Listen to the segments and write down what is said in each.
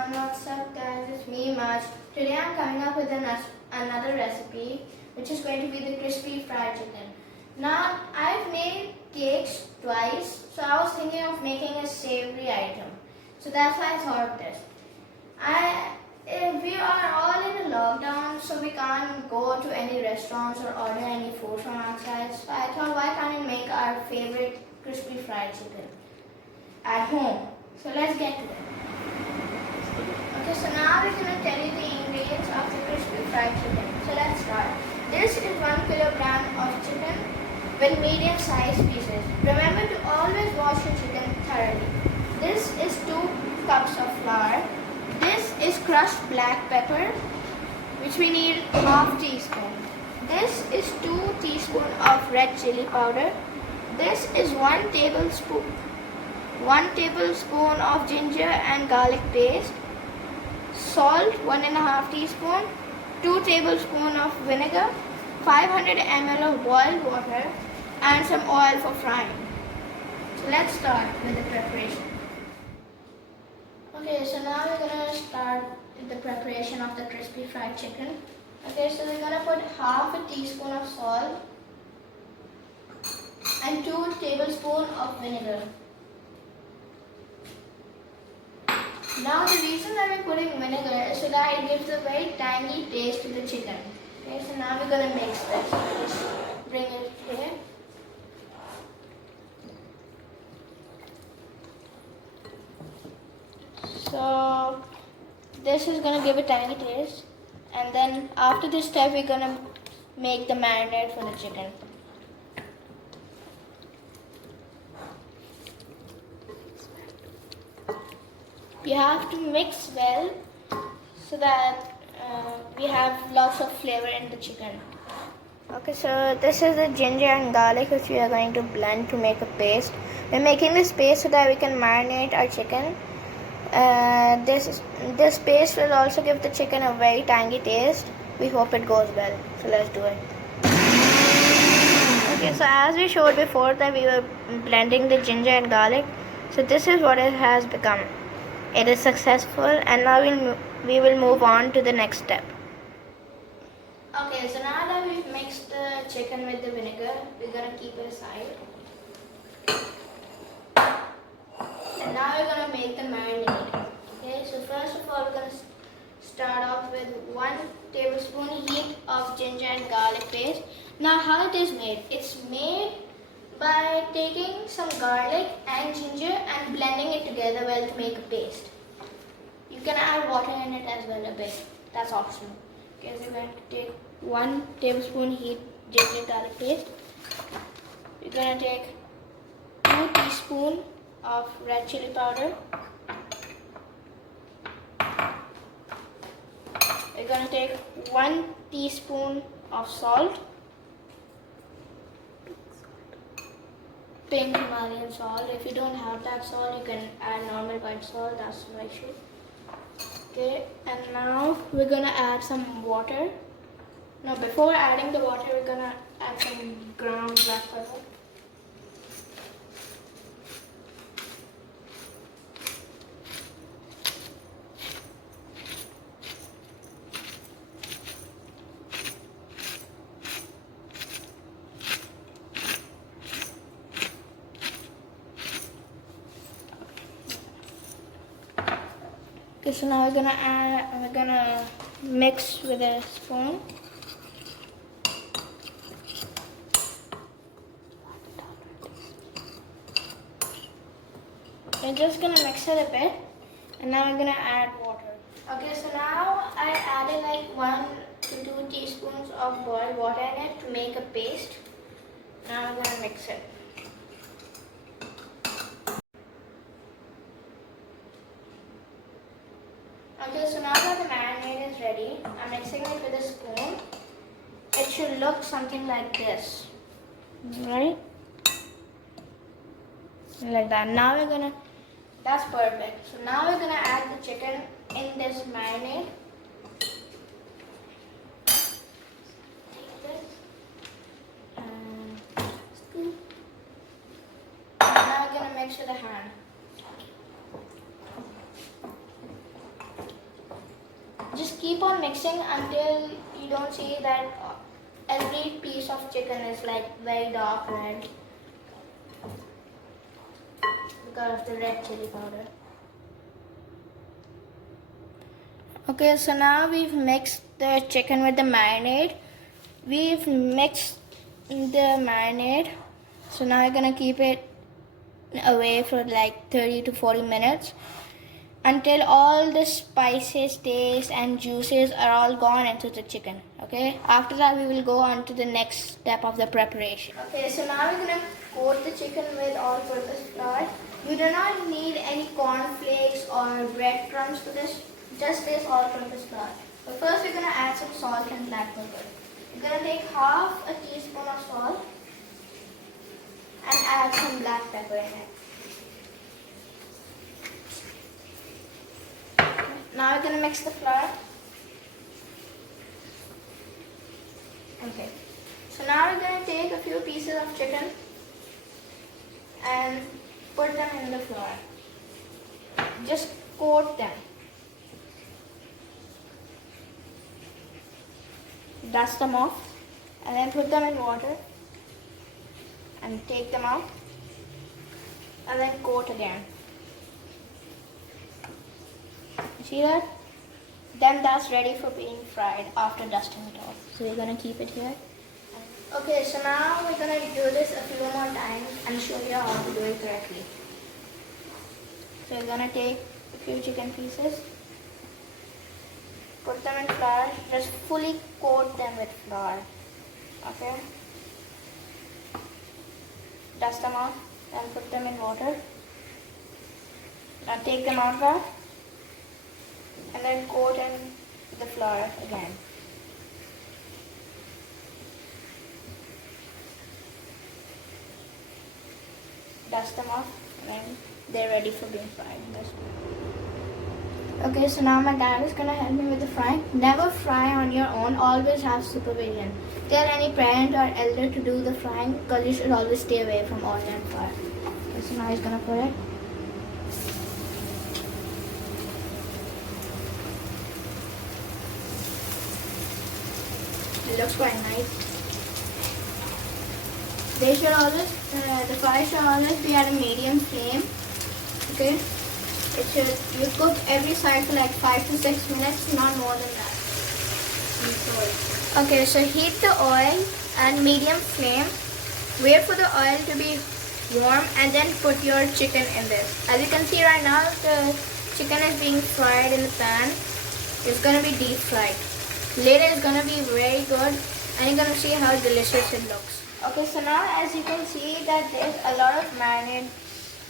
everyone, what's up guys, it's me MAJ. Today I'm coming up with another recipe which is going to be the crispy fried chicken. Now I've made cakes twice, so I was thinking of making a savory item. So that's why I thought of this. We are all in a lockdown, so we can't go to any restaurants or order any food from outside. So I thought, why can't we make our favorite crispy fried chicken at home? So let's get to it. Okay, so now we're going to tell you the ingredients of the crispy fried chicken. So let's start. This is 1 kilogram of chicken with medium sized pieces. Remember to always wash your chicken thoroughly. This is 2 cups of flour. This is crushed black pepper, which we need half teaspoon. This is 2 teaspoons of red chili powder. This is 1 tablespoon of ginger and garlic paste, salt 1.5 teaspoon, 2 tablespoons of vinegar, 500 ml of boiled water, and some oil for frying. So let's start with the preparation. Okay, so now we're gonna start with the preparation of the crispy fried chicken. Okay, so we're gonna put half a teaspoon of salt and 2 tablespoons of vinegar. Now the reason that we're putting vinegar is so that it gives a very tangy taste to the chicken. Okay, so now we're going to mix this. Just bring it here. So this is going to give a tangy taste, and then after this step we're going to make the marinade for the chicken. You have to mix well so that we have lots of flavor in the chicken. Okay, so this is the ginger and garlic which we are going to blend to make a paste. We're making this paste so that we can marinate our chicken. This paste will also give the chicken a very tangy taste. We hope it goes well. So let's do it. Okay, so as we showed before that we were blending the ginger and garlic. So this is what it has become. It is successful, and now we will move on to the next step. Okay, so now that we've mixed the chicken with the vinegar, we're going to keep it aside. And now we're going to make the marinade. Okay, so first of all, we're going to start off with 1 tablespoon heat of ginger and garlic paste. Now how it is made? It's made by taking some garlic and ginger and blending it together well to make a paste. You can add water in it as well a bit. That's optional. Okay, so we're going to take 1 tablespoon heat ginger garlic paste. We're going to take 2 teaspoons of red chili powder. We're going to take 1 teaspoon of salt. Pink Himalayan salt. If you don't have that salt, you can add normal white salt, that's no issue. Okay, and now we're gonna add some water. Now before adding the water, we're gonna add some ground black pepper. Okay, so now we're gonna mix with a spoon. We're just gonna mix it a bit, and now we're gonna add water. Okay, so now I added like 1 to 2 teaspoons of boiled water in it to make a paste. Now I'm gonna mix it. Okay, so now that the marinade is ready, I'm mixing it with a spoon. It should look something like this, right? Like that. Now we're gonna, that's perfect. So now we're gonna add the chicken in this marinade. Take this and scoop. And now we're gonna mix with a hand. keep on mixing until you don't see that every piece of chicken is like very dark red because of the red chili powder. Okay, so now we've mixed the chicken with the marinade. We've mixed the marinade. So now we're gonna keep it away for like 30 to 40 minutes until all the spices, taste and juices are all gone into the chicken. Okay, after that we will go on to the next step of the preparation. Okay, so now we're gonna coat the chicken with all-purpose flour. You do not need any cornflakes or breadcrumbs for this, just this all-purpose flour. But first we're gonna add some salt and black pepper. We're gonna take half a teaspoon of salt and add some black pepper in it. Now we're gonna mix the flour. Okay. So now we're gonna take a few pieces of chicken and put them in the flour. Just coat them. Dust them off and then put them in water and take them out and then coat again. You see that? Then that's ready for being fried after dusting it off. So we're gonna keep it here. Okay, so now we're gonna do this a few more times and show you how to do it correctly. So we're gonna take a few chicken pieces, put them in flour, just fully coat them with flour. Okay? Dust them off and put them in water. Now take them out back and then coat in the flour again. Dust them off and then they're ready for being fried. Okay, so now my dad is gonna help me with the frying. Never fry on your own, always have supervision. Tell any parent or elder to do the frying because you should always stay away from oil and fire. Okay, so now he's gonna put it. It looks quite nice. They should always, the fire should always be at a medium flame. Okay. You cook every side for like 5 to 6 minutes, not more than that. Okay, so heat the oil at medium flame. Wait for the oil to be warm and then put your chicken in this. As you can see right now, the chicken is being fried in the pan. It's going to be deep fried. Later it's going to be very good and you're going to see how delicious it looks. Okay, so now as you can see that there's a lot of marinade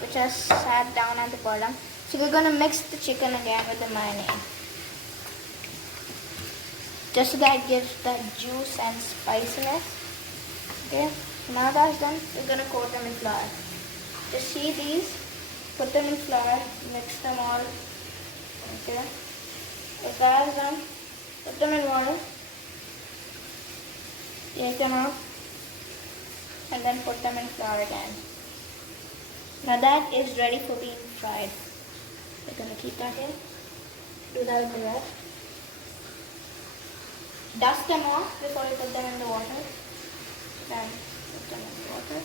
which has sat down at the bottom. So we're going to mix the chicken again with the marinade. Just so that it gives that juice and spiciness. Okay, now that's done, we're going to coat them in flour. Just see these, put them in flour, mix them all. Okay, if that is done, put them in water, take them out, and then put them in flour again. Now that is ready for being fried. We're going to keep that in. Do that with the rest. Dust them off before you put them in the water. Then put them in the water.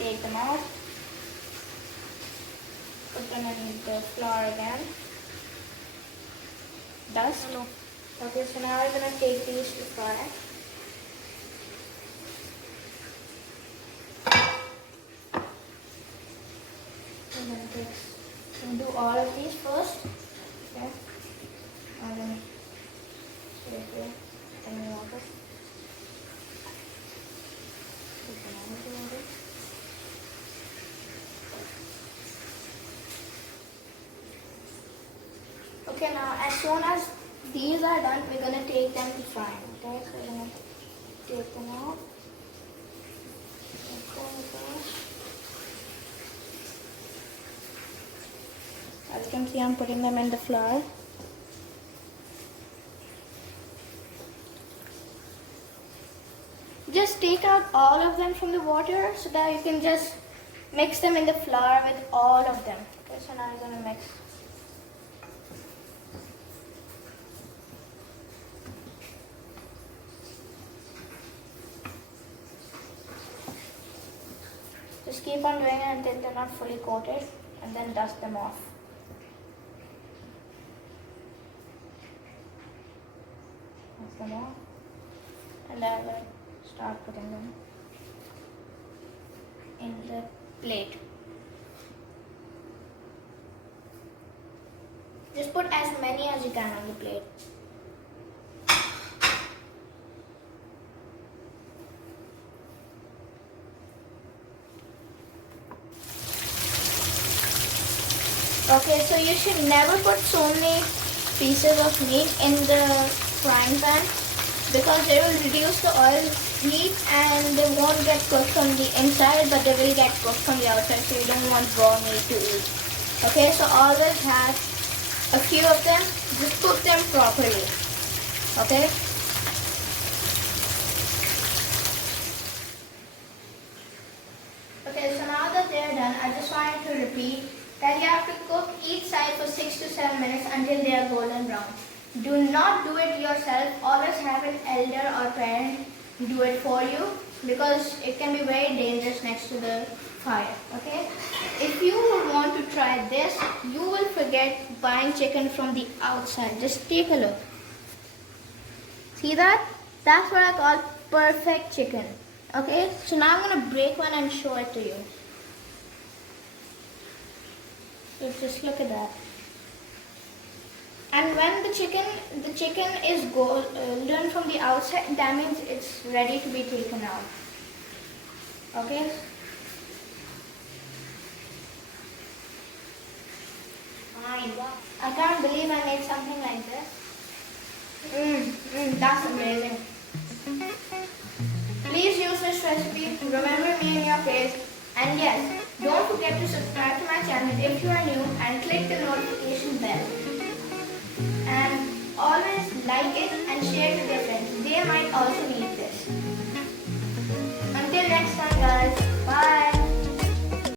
Take them out. Put them in the flour again. Dust. Okay, so now we're going to take these to fry. We'll do all of these first. Okay. And then here and water. Okay, now as soon as these are done, we're gonna take them to fry. Okay, so we're gonna take them out. As you can see, I'm putting them in the flour. Just take out all of them from the water so that you can just mix them in the flour with all of them. Okay, so now I'm going to mix. Just keep on doing it until they're not fully coated, and then dust them off. Dust them off, and then we'll start putting them in the plate. Just put as many as you can on the plate. Okay, so you should never put so many pieces of meat in the frying pan because they will reduce the oil heat and they won't get cooked from the inside, but they will get cooked from the outside, so you don't want raw meat to eat. Okay, so always have a few of them, just cook them properly. Okay? Okay, so now that they're done, I just wanted to repeat that you have to cook each side for 6 to 7 minutes until they are golden brown. Do not do it yourself. Always have an elder or parent do it for you because it can be very dangerous next to the fire. Okay? If you would want to try this, you will forget buying chicken from the outside. Just take a look. See that? That's what I call perfect chicken. Okay? So now I'm going to break one and show it to you. So just look at that. And when the chicken is golden from the outside, that means it's ready to be taken out. Okay? Fine. I can't believe I made something like this. That's amazing. Please use this recipe. Remember me in your face. And yes, don't forget to subscribe to my channel if you are new and click the notification bell. And always like it and share it with your friends. They might also need